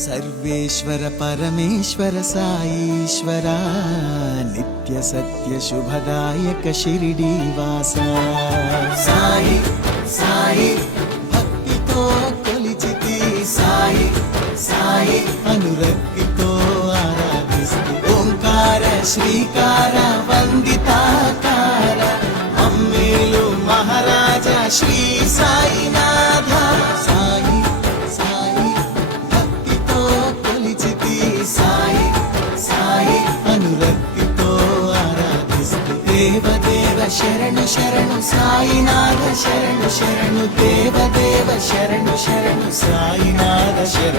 सर्वेश्वर परमेश्वर साईश्वरा नित्य सत्य शुभदायक शिरडी वासा साई साई भक्तितो కొలిచితి साई साई अनुरक्तितो आराधिस्तु ओंकार श्रीकार वंदिताकार अम्मेलु महाराजा श्री साईनाथ साई साई भक्तितो కొలిచితి साई साई अनुरक्तितो आराधिस्तु देव देव शरणु शरणु साईनाथ शरणु शरणु देव देव शरणु शरणु साईनाथ शरणु